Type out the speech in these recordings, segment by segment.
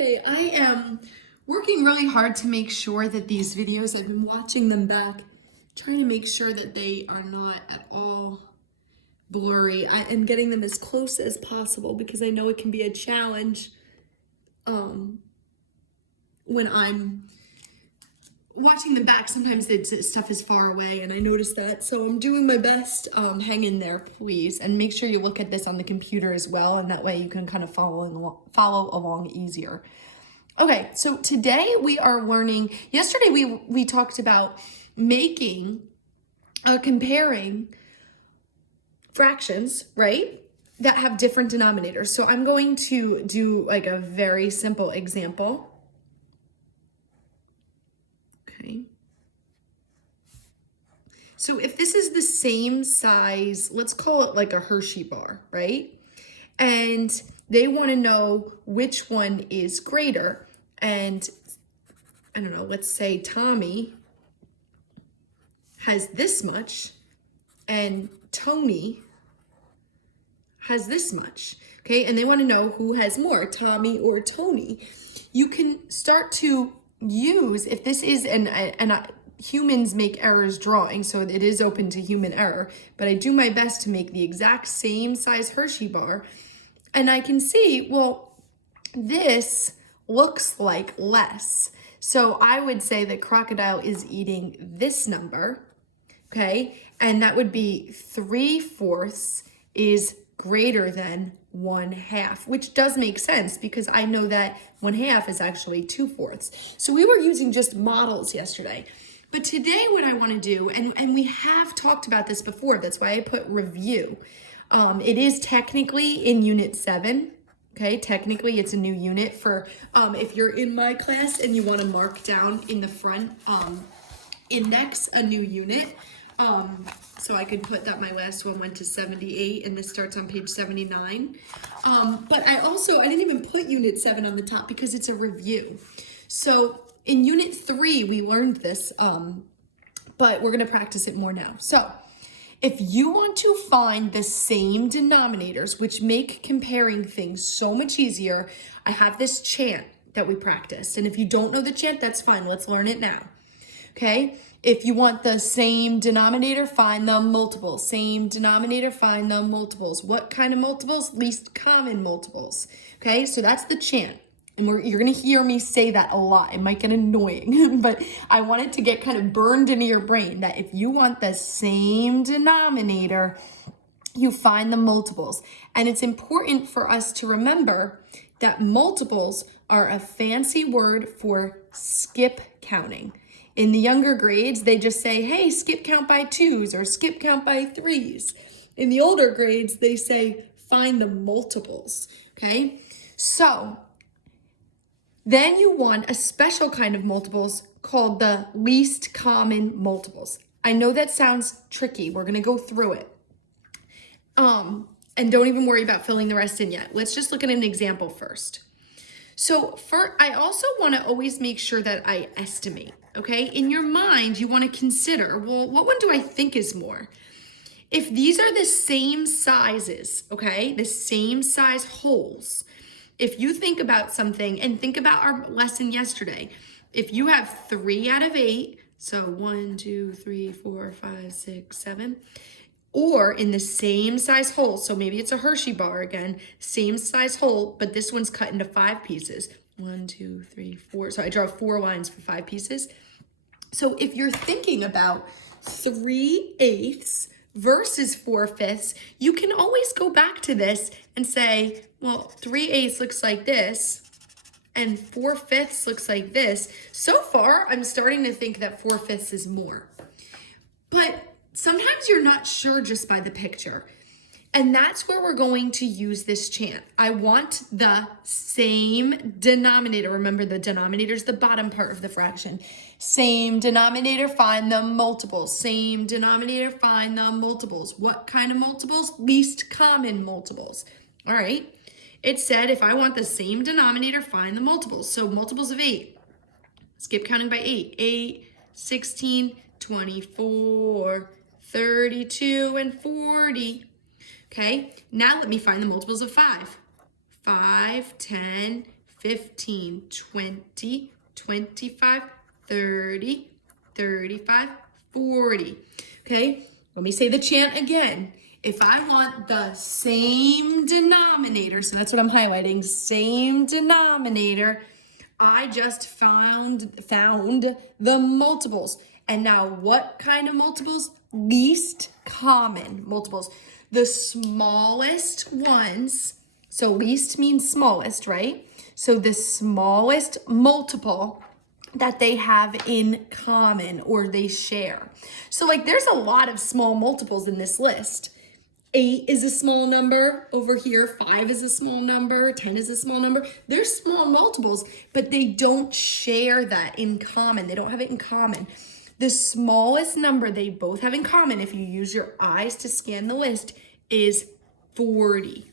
Okay, I am working really hard to make sure that these videos, I've been watching them back, trying to make sure that they are not at all blurry. I am getting them as close as possible because I know it can be a challenge when I'm watching them back. Sometimes stuff is far away and I notice that. So I'm doing my best. Hang in there, please. And make sure you look at this on the computer as well. And that way you can kind of follow along easier. Okay, so today we are learning, yesterday we talked about comparing fractions, right? That have different denominators. So I'm going to do like a very simple example. Okay. So if this is the same size, let's call it like a Hershey bar, right? And they want to know which one is greater. And I don't know, let's say Tommy has this much and Tony has this much, okay? And they want to know who has more, Tommy or Tony. You can start to use, if this is, humans make errors drawing, so it is open to human error, but I do my best to make the exact same size Hershey bar. And I can see, well, this looks like less. So I would say that crocodile is eating this number, okay? And that would be 3/4 is greater than 1/2, which does make sense because I know that 1/2 is actually 2/4. So we were using just models yesterday. But today what I want to do, and we have talked about this before, that's why I put review. It is technically in Unit 7. Okay, technically it's a new unit for if you're in my class and you want to mark down in the front index a new unit. So I could put that my last one went to 78 and this starts on page 79. But I didn't even put Unit 7 on the top because it's a review. So in Unit 3 we learned this, but we're going to practice it more now. So if you want to find the same denominators, which make comparing things so much easier, I have this chant that we practiced. And if you don't know the chant, that's fine. Let's learn it now. Okay? If you want the same denominator, find the multiples. Same denominator, find the multiples. What kind of multiples? Least common multiples. Okay? So that's the chant. And you're going to hear me say that a lot. It might get annoying, but I want it to get kind of burned into your brain that if you want the same denominator, you find the multiples. And it's important for us to remember that multiples are a fancy word for skip counting. In the younger grades, they just say, hey, skip count by 2s or skip count by 3s. In the older grades, they say, find the multiples, okay? So then you want a special kind of multiples called the least common multiples. I know that sounds tricky. We're going to go through it. And don't even worry about filling the rest in yet. Let's just look at an example first. So I also want to always make sure that I estimate, okay? In your mind, you want to consider, well, what one do I think is more? If these are the same sizes, okay, the same size wholes, if you think about something and think about our lesson yesterday, if you have 3 out of 8, so 1, 2, 3, 4, 5, 6, 7, or in the same size whole, so maybe it's a Hershey bar again, same size whole, but this one's cut into 5 pieces. 1, 2, 3, 4. So I draw 4 lines for 5 pieces. So if you're thinking about 3/8 versus 4/5, you can always go back to this and say, well, 3/8 looks like this and 4/5 looks like this. So far, I'm starting to think that 4/5 is more. But sometimes you're not sure just by the picture. And that's where we're going to use this chant. I want the same denominator. Remember, the denominator is the bottom part of the fraction. Same denominator, find the multiples. Same denominator, find the multiples. What kind of multiples? Least common multiples. All right. It said if I want the same denominator, find the multiples. So multiples of 8. Skip counting by 8. 8, 16, 24, 32, and 40. Okay, now let me find the multiples of 5. 5, 10, 15, 20, 25, 30, 35, 40. Okay, let me say the chant again. If I want the same denominator, so that's what I'm highlighting, same denominator, I just found the multiples. And now what kind of multiples? Least common multiples. The smallest ones, so least means smallest, right? So the smallest multiple that they have in common or they share. So like there's a lot of small multiples in this list. 8 is a small number over here, 5 is a small number, 10 is a small number. They're small multiples, but they don't share that in common. They don't have it in common. The smallest number they both have in common, if you use your eyes to scan the list, is 40.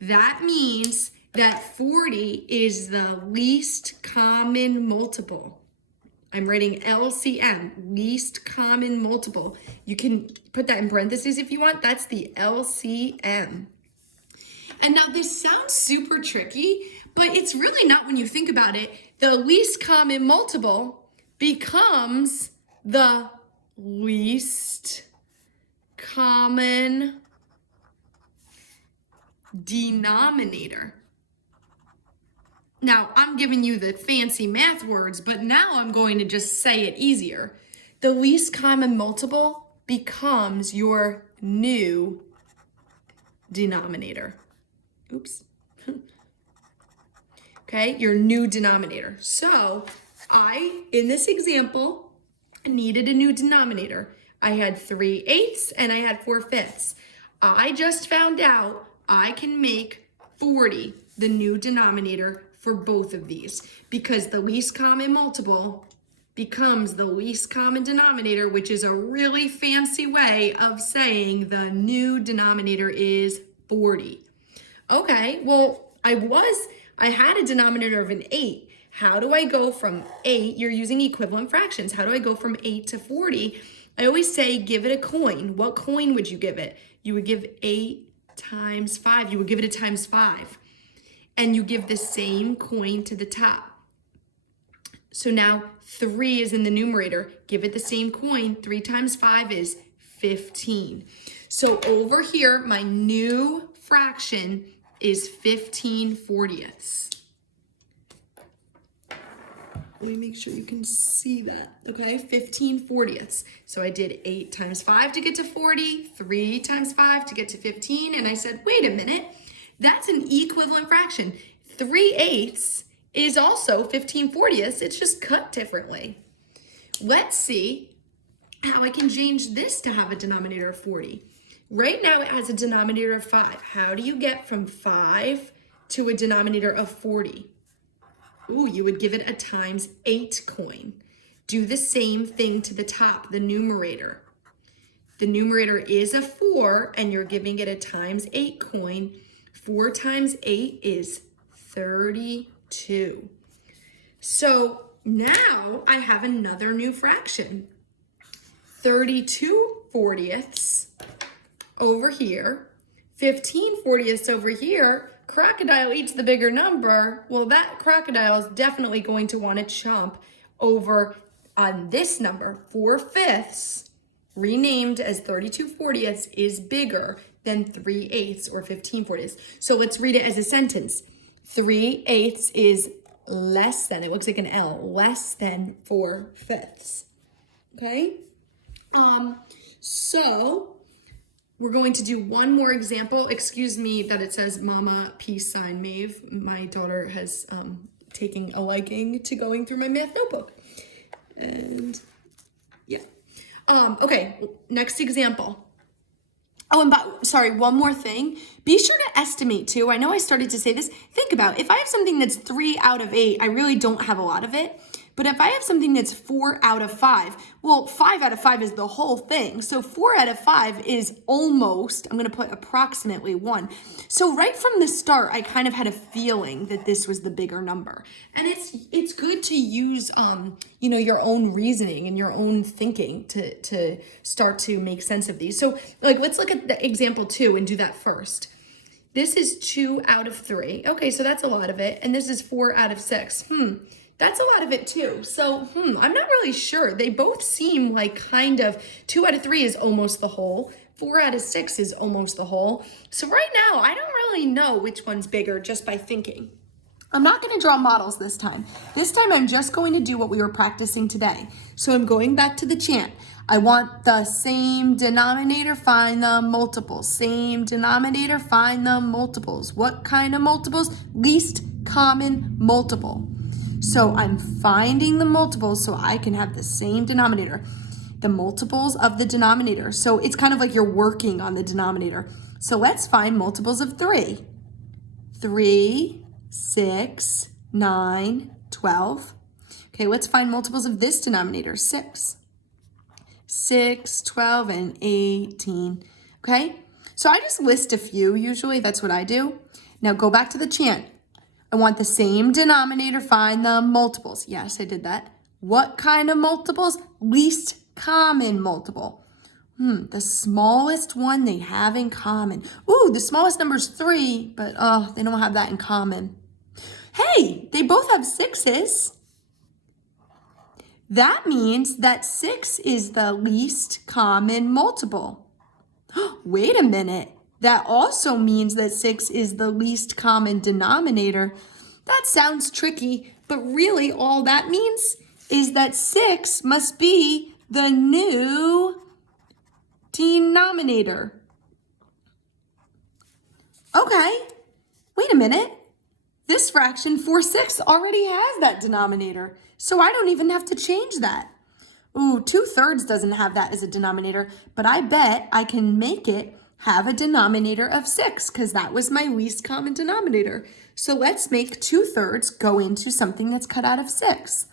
That means that 40 is the least common multiple. I'm writing LCM, least common multiple. You can put that in parentheses if you want. That's the LCM. And now this sounds super tricky, but it's really not when you think about it. The least common multiple becomes the least common denominator. Now, I'm giving you the fancy math words, but now I'm going to just say it easier. The least common multiple becomes your new denominator. Oops. Okay, your new denominator. So, in this example, needed a new denominator. I had 3/8 and I had 4/5. I just found out I can make 40 the new denominator for both of these because the least common multiple becomes the least common denominator, which is a really fancy way of saying the new denominator is 40. Okay, well, I had a denominator of an 8. How do I go from 8? You're using equivalent fractions. How do I go from 8 to 40? I always say give it a coin. What coin would you give it? You would give 8 times 5. You would give it a times 5. And you give the same coin to the top. So now 3 is in the numerator. Give it the same coin. 3 times 5 is 15. So over here, my new fraction is 15/40. Let me make sure you can see that, okay? 15/40. So I did 8 times 5 to get to 40, 3 times 5 to get to 15, and I said, wait a minute, that's an equivalent fraction. 3/8 is also 15/40. It's just cut differently. Let's see how I can change this to have a denominator of 40. Right now it has a denominator of 5. How do you get from 5 to a denominator of 40? Ooh, you would give it a times 8 coin. Do the same thing to the top, the numerator. The numerator is a 4 and you're giving it a times 8 coin. 4 times 8 is 32. So now I have another new fraction. 32/40 over here, 15/40 over here. Crocodile eats the bigger number. Well, that crocodile is definitely going to want to chomp over on this number. 4/5, renamed as 32/40, is bigger than 3/8 or 15/40. So let's read it as a sentence. 3/8 is less than, it looks like an L, less than 4/5. Okay? So we're going to do one more example. Excuse me that it says Mama peace sign Maeve. My daughter has taken a liking to going through my math notebook. And yeah. Okay, next example. Oh, and sorry, one more thing. Be sure to estimate too. I know I started to say this. Think about if I have something that's 3 out of 8, I really don't have a lot of it. But if I have something that's 4 out of 5, well, 5 out of 5 is the whole thing. So 4 out of 5 is almost, I'm going to put approximately 1. So right from the start, I kind of had a feeling that this was the bigger number. And it's good to use, your own reasoning and your own thinking to start to make sense of these. So like, let's look at the example 2 and do that first. This is 2 out of 3. Okay, so that's a lot of it. And this is 4 out of 6. That's a lot of it too. So, I'm not really sure. They both seem like kind of 2 out of 3 is almost the whole. 4 out of 6 is almost the whole. So right now, I don't really know which one's bigger just by thinking. I'm not going to draw models this time. This time I'm just going to do what we were practicing today. So I'm going back to the chant. I want the same denominator, find the multiples. Same denominator, find the multiples. What kind of multiples? Least common multiple. So I'm finding the multiples so I can have the same denominator. The multiples of the denominator. So it's kind of like you're working on the denominator. So let's find multiples of 3. 3, 6, 9, 12. Okay, let's find multiples of this denominator, 6. 6, 12, and 18. Okay, so I just list a few. Usually that's what I do. Now go back to the chant. I want the same denominator, find the multiples. Yes, I did that. What kind of multiples? Least common multiple. The smallest one they have in common. Ooh, the smallest number is 3, but they don't have that in common. Hey, they both have 6s. That means that 6 is the least common multiple. Wait a minute. That also means that 6 is the least common denominator. That sounds tricky, but really all that means is that 6 must be the new denominator. Okay, wait a minute. This fraction 4/6 already has that denominator, so I don't even have to change that. Ooh, 2/3 doesn't have that as a denominator, but I bet I can make it have a denominator of 6 because that was my least common denominator. So let's make 2/3 go into something that's cut out of 6.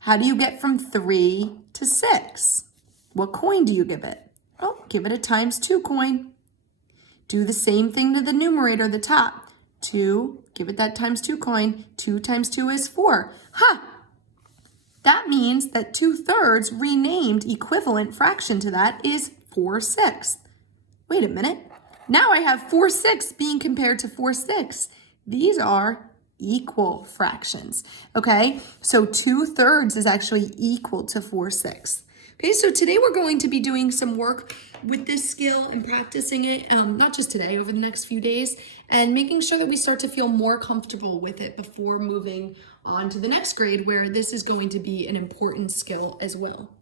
How do you get from 3 to 6? What coin do you give it? Oh, give it a ×2 coin. Do the same thing to the numerator, the top. 2, give it that ×2 coin. 2 times 2 is 4. That means that 2/3 renamed equivalent fraction to that is 4/6. Wait a minute. Now I have 4/6 being compared to 4/6. These are equal fractions, okay? So 2/3 is actually equal to 4/6. Okay, so today we're going to be doing some work with this skill and practicing it, not just today, over the next few days, and making sure that we start to feel more comfortable with it before moving on to the next grade where this is going to be an important skill as well.